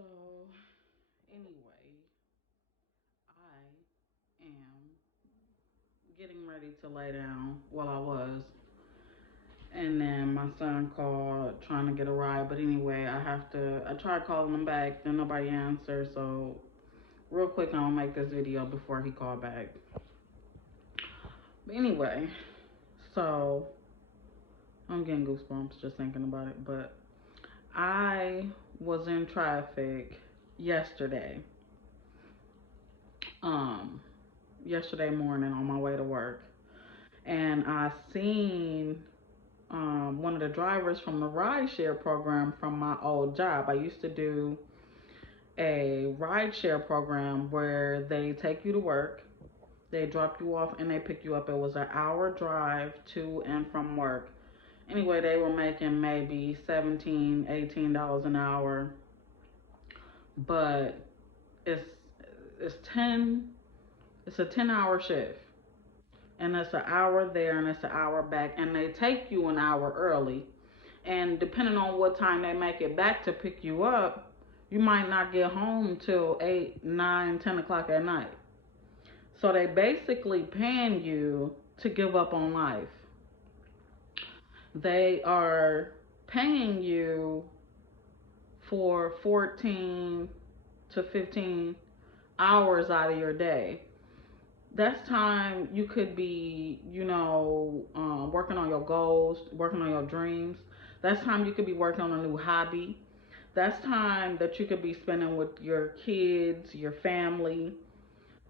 So, anyway, I am getting ready to lay down. Well, I was. And then my son called trying to get a ride. But anyway, I tried calling him back, then nobody answered. So, real quick, I'm gonna make this video before he called back. But anyway, so I'm getting goosebumps just thinking about it. But I was in traffic yesterday. Um, Yesterday morning on my way to work, and I seen one of the drivers from the rideshare program from my old job. I used to do a rideshare program where they take you to work, they drop you off, and they pick you up. It was an hour drive to and from work. Anyway, they were making maybe $17, $18 an hour, but it's it's 10 it's a 10-hour shift, and it's an hour there and it's an hour back, and they take you an hour early, and depending on what time they make it back to pick you up, you might not get home till 8, 9, 10 o'clock at night. So they basically paying you to give up on life. They are paying you for 14 to 15 hours out of your day. That's time you could be, working on your goals, working on your dreams. That's time you could be working on a new hobby. That's time that you could be spending with your kids, your family.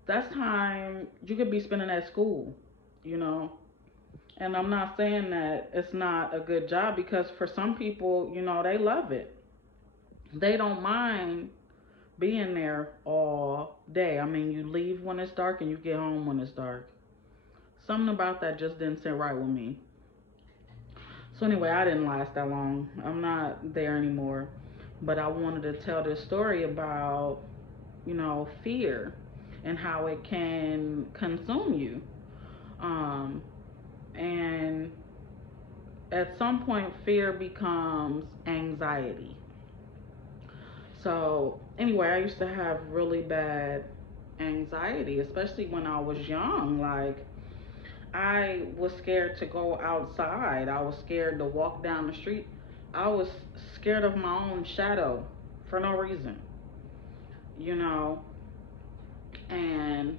That's time you could be spending at school, you know. And I'm not saying that it's not a good job, because for some people, they love it. They don't mind being there all day. I mean, you leave when it's dark and you get home when it's dark. Something about that just didn't sit right with me. So anyway, I didn't last that long. I'm not there anymore. But I wanted to tell this story about, fear and how it can consume you. Um, and at some point, fear becomes anxiety. So anyway, I used to have really bad anxiety, especially when I was young. Like, I was scared to go outside. I was scared to walk down the street. I was scared of my own shadow for no reason, you know. And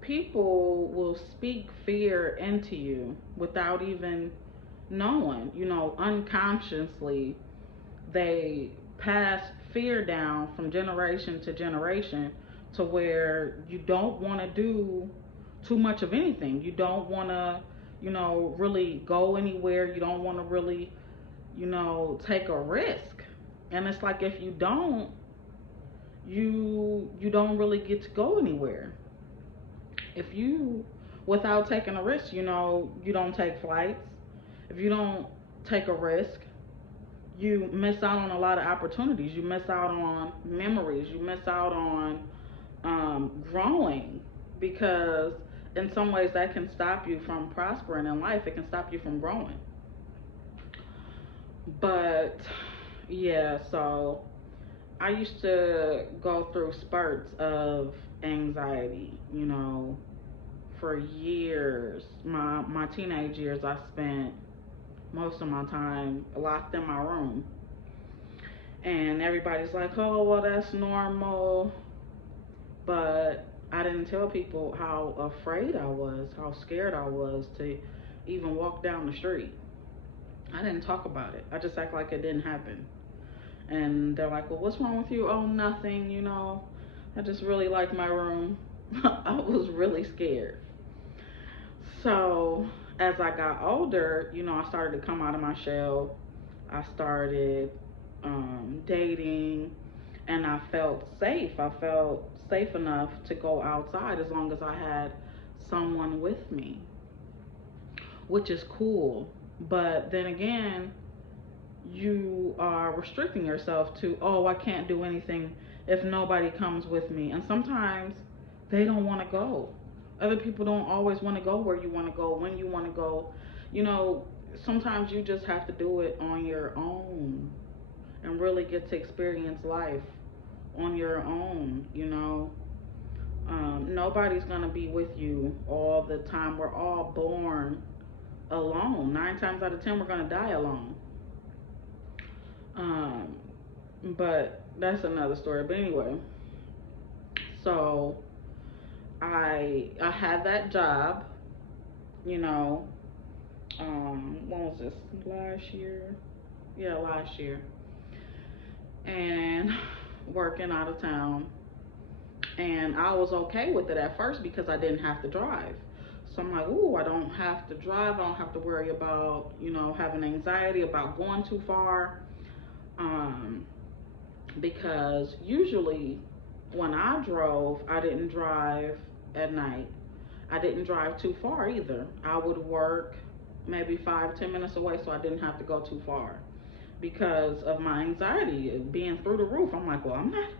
people will speak fear into you without even knowing, unconsciously. They pass fear down from generation to generation, to where you don't want to do too much of anything. You don't want to, really go anywhere. You don't want to really, take a risk. And it's like, if you don't, you don't really get to go anywhere. If you, without taking a risk, you don't take flights. If you don't take a risk, you miss out on a lot of opportunities. You miss out on memories. You miss out on growing, because in some ways that can stop you from prospering in life. It can stop you from growing. But yeah, so I used to go through spurts of anxiety, for years. My teenage years, I spent most of my time locked in my room. And everybody's like, oh, well, that's normal. But I didn't tell people how afraid I was, how scared I was to even walk down the street. I didn't talk about it. I just act like it didn't happen. And they're like, well, what's wrong with you? Oh, nothing, I just really like my room. I was really scared. So as I got older, I started to come out of my shell. I started dating, and I felt safe. I felt safe enough to go outside as long as I had someone with me, which is cool. But then again, you are restricting yourself to, oh, I can't do anything if nobody comes with me. And sometimes they don't want to go. Other people don't always want to go where you want to go, when you want to go. Sometimes you just have to do it on your own. and really get to experience life on your own, nobody's going to be with you all the time. We're all born alone. 9 times out of 10, we're going to die alone. Um, but that's another story. But anyway, so I had that job, you know, when was this? Last year? Yeah, last year. And working out of town. And I was okay with it at first because I didn't have to drive. So I'm like, ooh, I don't have to drive. I don't have to worry about, having anxiety about going too far. Um, because usually when I drove, I didn't drive at night. I didn't drive too far either. I would work maybe 5, 10 minutes away so I didn't have to go too far because of my anxiety being through the roof. I'm like, well, I'm not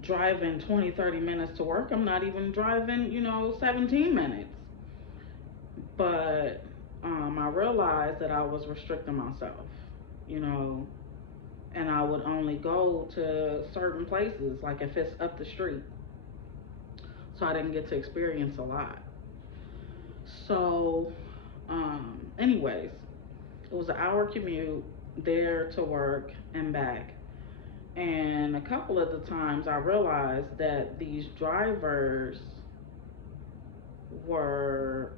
driving 20, 30 minutes to work. I'm not even driving, 17 minutes. But I realized that I was restricting myself, you know, and I would only go to certain places, like if it's up the street. So I didn't get to experience a lot. So, anyways, it was an hour commute there to work and back. And a couple of the times I realized that these drivers were,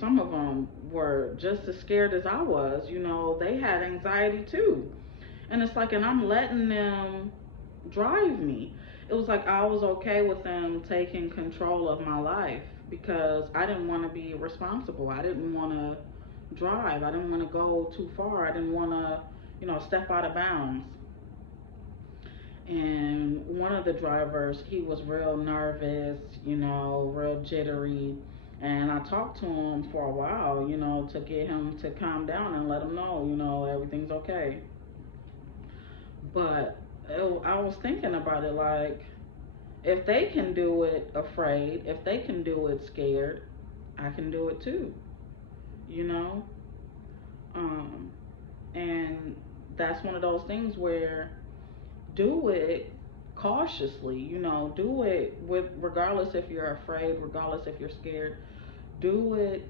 some of them were just as scared as I was. They had anxiety too. And it's like, and I'm letting them drive me. It was like I was okay with them taking control of my life because I didn't want to be responsible. I didn't want to drive. I didn't want to go too far. I didn't want to, step out of bounds. And one of the drivers, he was real nervous, real jittery. And I talked to him for a while, to get him to calm down and let him know, everything's okay. But I was thinking about it like, if they can do it afraid, if they can do it scared, I can do it too, you know? Um, and that's one of those things where do it cautiously, do it with, regardless if you're afraid, regardless if you're scared, do it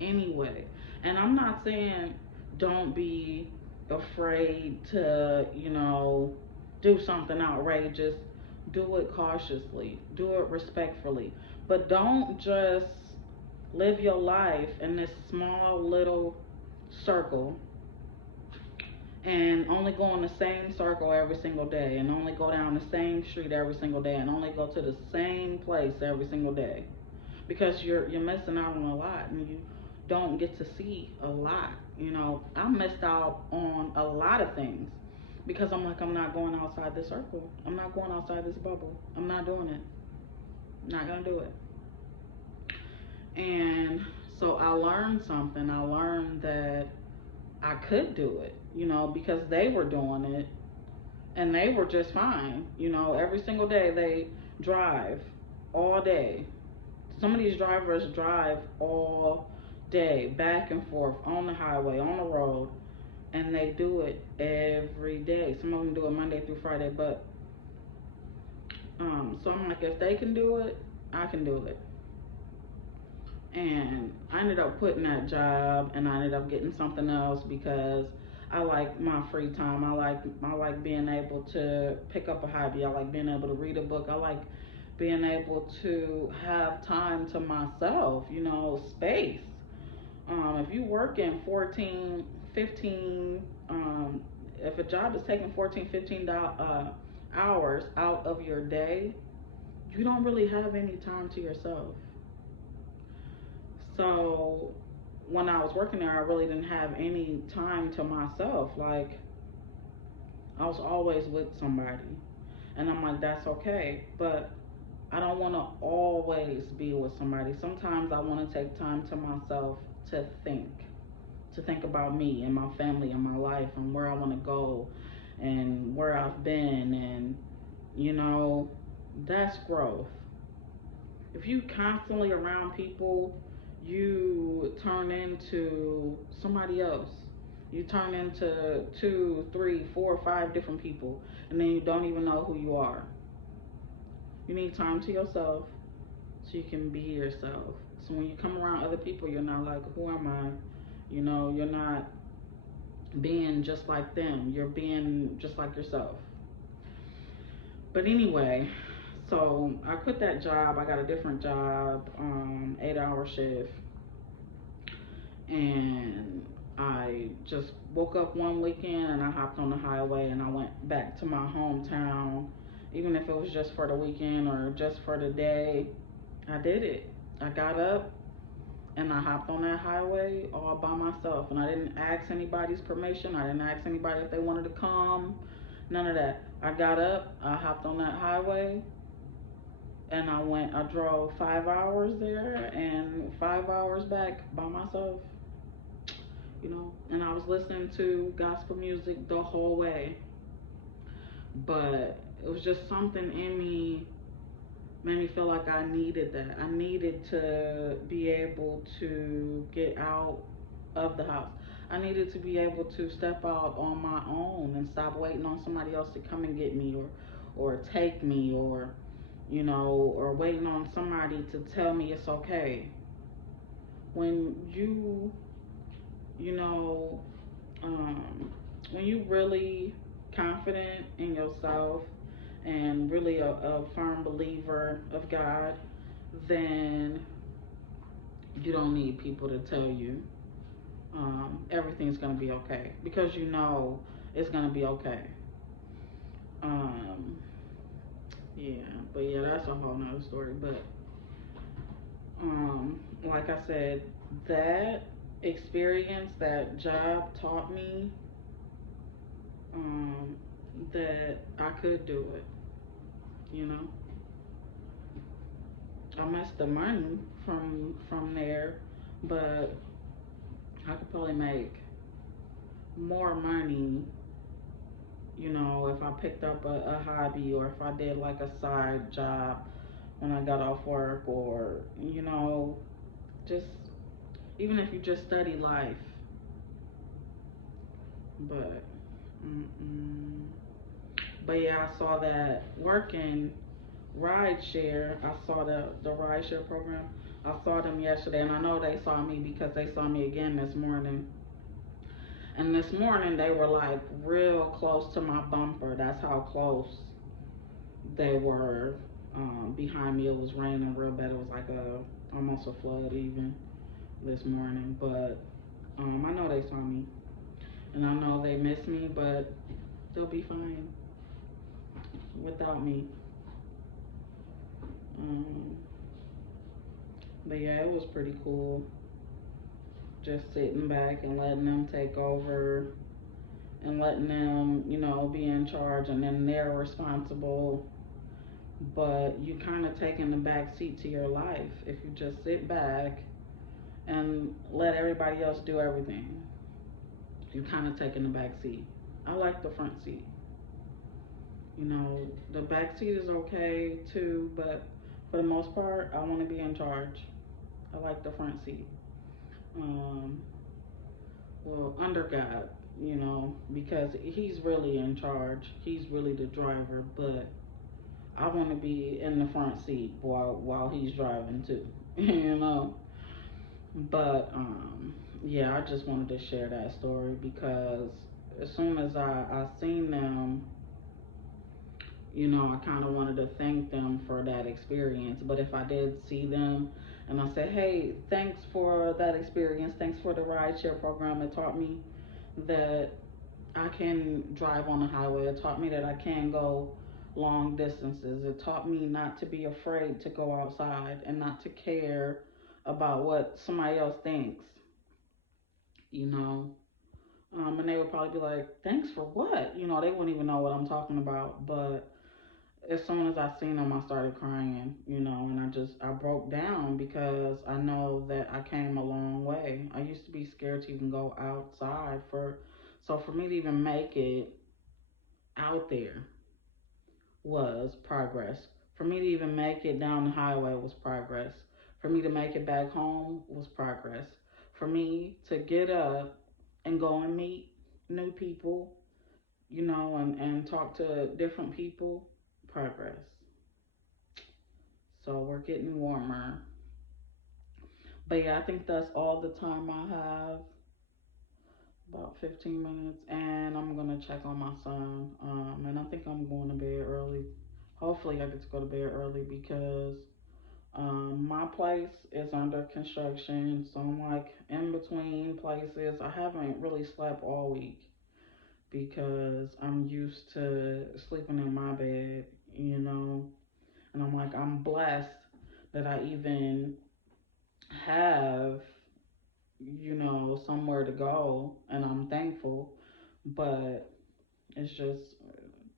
anyway. And I'm not saying don't be afraid to, do something outrageous. Do it cautiously, do it respectfully, but don't just live your life in this small little circle and only go in the same circle every single day and only go down the same street every single day and only go to the same place every single day, because you're missing out on a lot and you don't get to see a lot. I missed out on a lot of things because I'm like, I'm not going outside this circle. I'm not going outside this bubble. I'm not doing it. I'm not gonna do it. And so I learned something. I learned that I could do it, because they were doing it and they were just fine. Every single day they drive all day. Some of these drivers drive all day, back and forth, on the highway, on the road, and they do it every day. Some of them do it Monday through Friday, but so I'm like, if they can do it, I can do it. And I ended up quitting that job, and I ended up getting something else because I like my free time. I like being able to pick up a hobby. I like being able to read a book. I like being able to have time to myself, space. If you work in 14, 15, if a job is taking 14, 15 hours out of your day, you don't really have any time to yourself. So when I was working there, I really didn't have any time to myself. Like, I was always with somebody. And I'm like, that's okay. But I don't want to always be with somebody. Sometimes I want to take time to myself to think about me and my family and my life and where I want to go and where I've been. And, you know, that's growth. If you constantly around people, you turn into somebody else. You turn into two, three, four, five different people, and then you don't even know who you are. You need time to yourself so you can be yourself. So when you come around other people, you're not like, who am I? You're not being just like them. You're being just like yourself. But anyway, so I quit that job. I got a different job, 8-hour shift, and I just woke up one weekend and I hopped on the highway and I went back to my hometown, even if it was just for the weekend or just for the day. I did it. I got up and I hopped on that highway all by myself, and I didn't ask anybody's permission. I didn't ask anybody if they wanted to come. None of that. I got up, I hopped on that highway, and I drove 5 hours there and 5 hours back by myself, and I was listening to gospel music the whole way. But it was just something in me made me feel like I needed that. I needed to be able to get out of the house. I needed to be able to step out on my own and stop waiting on somebody else to come and get me, or take me, or waiting on somebody to tell me it's okay. When you know, when you really confident in yourself and really a firm believer of God, then you don't need people to tell you everything's gonna be okay, because it's gonna be okay. Um, yeah, but yeah, that's a whole nother story. But like I said, that experience, that job taught me um, that I could do it. You know, I missed the money from there, but I could probably make more money. If I picked up a hobby, or if I did like a side job when I got off work, or just even if you just study life. But mm-mm. But yeah, I saw that working rideshare. I saw the rideshare program. I saw them yesterday, and I know they saw me because they saw me again this morning. And this morning they were like real close to my bumper. That's how close they were behind me. It was raining real bad. It was like almost a flood even this morning. But I know they saw me, and I know they miss me, but they'll be fine without me. Um, but yeah, it was pretty cool. Just sitting back and letting them take over, and letting them, be in charge, and then they're responsible. But you kind of taking the back seat to your life if you just sit back and let everybody else do everything. You're kind of taking the back seat. I like the front seat. The back seat is okay too, but for the most part, I want to be in charge. I like the front seat. Um, well, under God, because He's really in charge. He's really the driver, but I want to be in the front seat while He's driving too. you know. But yeah, I just wanted to share that story because as soon as I seen them, I kind of wanted to thank them for that experience. But if I did see them and I say, hey, thanks for that experience, thanks for the rideshare program, it taught me that I can drive on the highway. It taught me that I can go long distances. It taught me not to be afraid to go outside and not to care about what somebody else thinks, you know. And they would probably be like, thanks for what? They wouldn't even know what I'm talking about. But as soon as I seen them, I started crying, and I broke down because I know that I came a long way. I used to be scared to even go outside so for me to even make it out there was progress. For me to even make it down the highway was progress. For me to make it back home was progress. For me to get up and go and meet new people, and talk to different people. Progress. So we're getting warmer. But yeah, I think that's all the time I have. About 15 minutes, and I'm gonna check on my son. And I think I'm going to bed early. Hopefully, I get to go to bed early because my place is under construction, so I'm like in between places. I haven't really slept all week because I'm used to sleeping in my bed, and I'm like, I'm blessed that I even have, somewhere to go, and I'm thankful. But it's just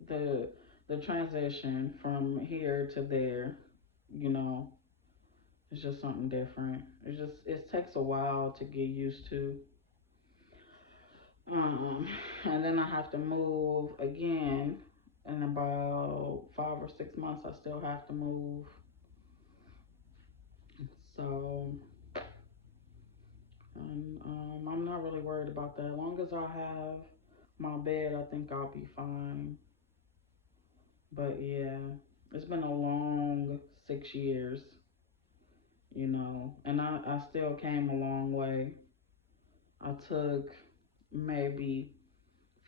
the the transition from here to there, you know, it's just something different. It takes a while to get used to. Um, and then I have to move again in about 5 or 6 months. I still have to move. So, and I'm not really worried about that. As long as I have my bed, I think I'll be fine. But yeah, it's been a long 6 years, and I still came a long way. I took maybe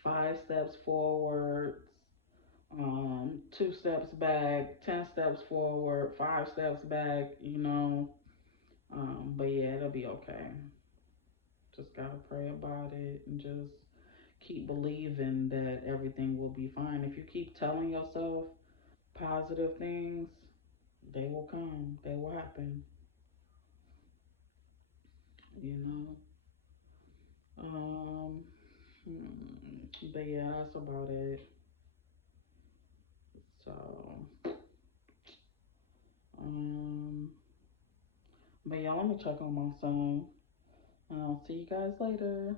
5 steps forward, 2 steps back, 10 steps forward, 5 steps back. But yeah, it'll be okay. Just gotta pray about it and just keep believing that everything will be fine. If you keep telling yourself positive things, they will come, they will happen, you know. Um, but yeah, that's about it. So, um, but yeah, let me check on my son, and I'll see you guys later.